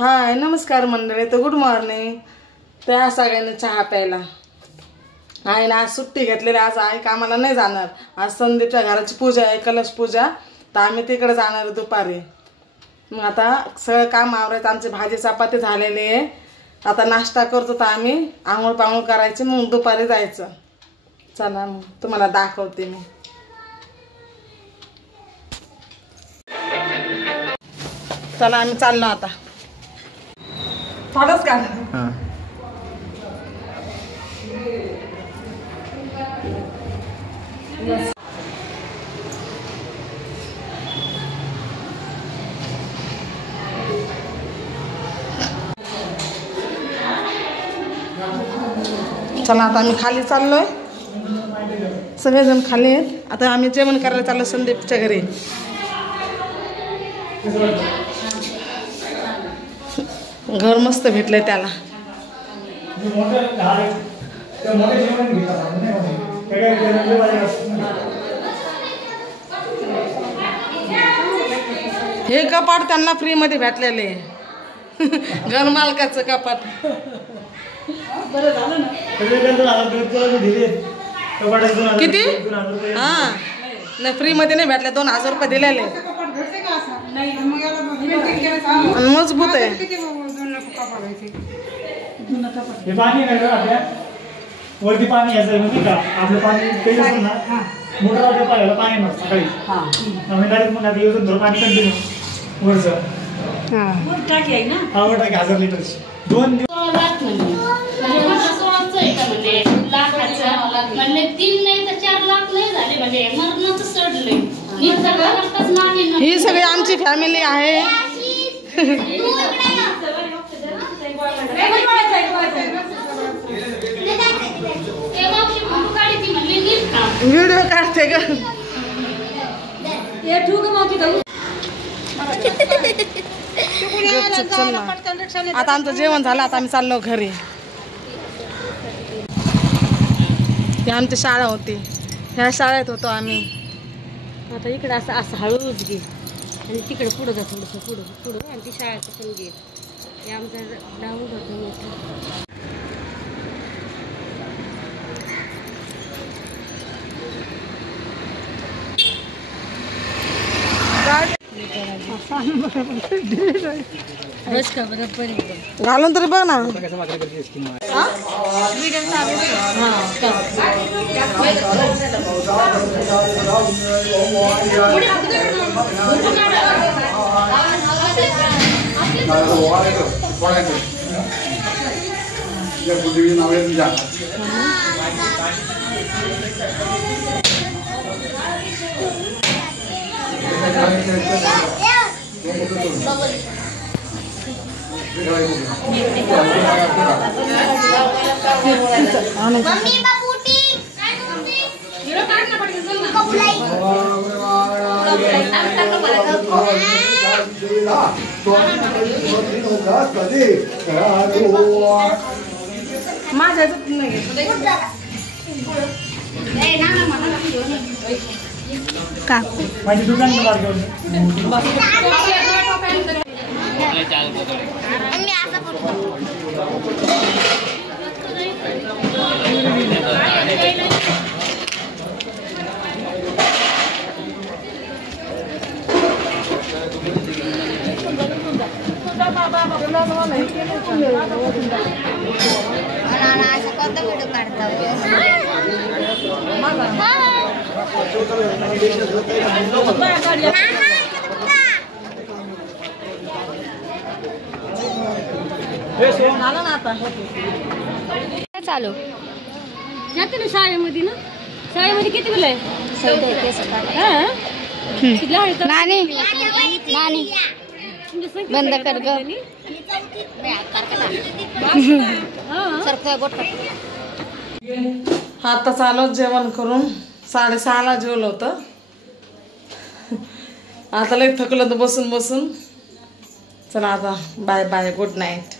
हाय नमस्कार मंडळी. तर गुड मॉर्निंग. त्या सगळ्यांनी चहा प्यायला आईने आज सुट्टी घेतलेली. आज आई कामाला नाही जाणार. आज संदीपच्या घराची पूजा आहे, कलश पूजा. तर आम्ही तिकडे जाणार आहे दुपारी. मग आता सगळं काम आवरायचं. आमची भाजी चपाती झालेली आहे. आता नाश्ता करतो. तर आम्ही आंघोळ पांघोळ करायची, मग दुपारी जायचं. चला मग तुम्हाला दाखवते मी. चला आम्ही चाललो आता. थोडंच का चला आता आम्ही खाली चाललोय. सगळेजण खाली आहेत. आता आम्ही जेवण करायला चाललो संदीपच्या घरी. घर मस्त भेटलंय त्याला. हे कपाट त्यांना फ्री मध्ये भेटलेले. घर मालकाचं कपाट. किती? हा नाही, फ्री मध्ये नाही भेटले. 2000 रुपये दिलेले. मजबूत आहे. हे पाणी आहे आपल्या वरती पाणी यायचं म्हणजे का आपलं पाणी काही असेल ना मोटरवाल्या पाण्याला पाणी नसतं सकाळी. आम्ही डायरेक्ट मग आता येऊन थोडं पाणी कंटिन्यू वरचं. वर टाकी आहे ना. हा वर टाकी 1000 लिटर 2 दिवस. म्हणजे 3 नाही तर 4 लाख नाही झाले. म्हणजे मरणाचं सडले. ही सगळी आमची फॅमिली आहे. व्हिडिओ काढते ग. आता आमचं जेवण झालं. आता आम्ही चाललो घरी. ही आमची शाळा होती. ह्या शाळेत होतो आम्ही. आता इकडं असं असं हळूच घे आणि तिकडे पुढं जा, थोडंसं पुढं पुढं. आणि ती शाळेचं पण घे. हे आमचं डाऊन होतं. घालून तरी बघ ना. माझ्या माझी दुकान चालू जाते ना शाळेमध्ये. ना शाळेमध्ये किती मुलं आहे? नानी नानी बंद कर ग. आता चालू जेवण करून 6:30ला जेवलं होतं. आता लई थकलं तर बसून बसून. चला आता बाय बाय, गुड नाईट.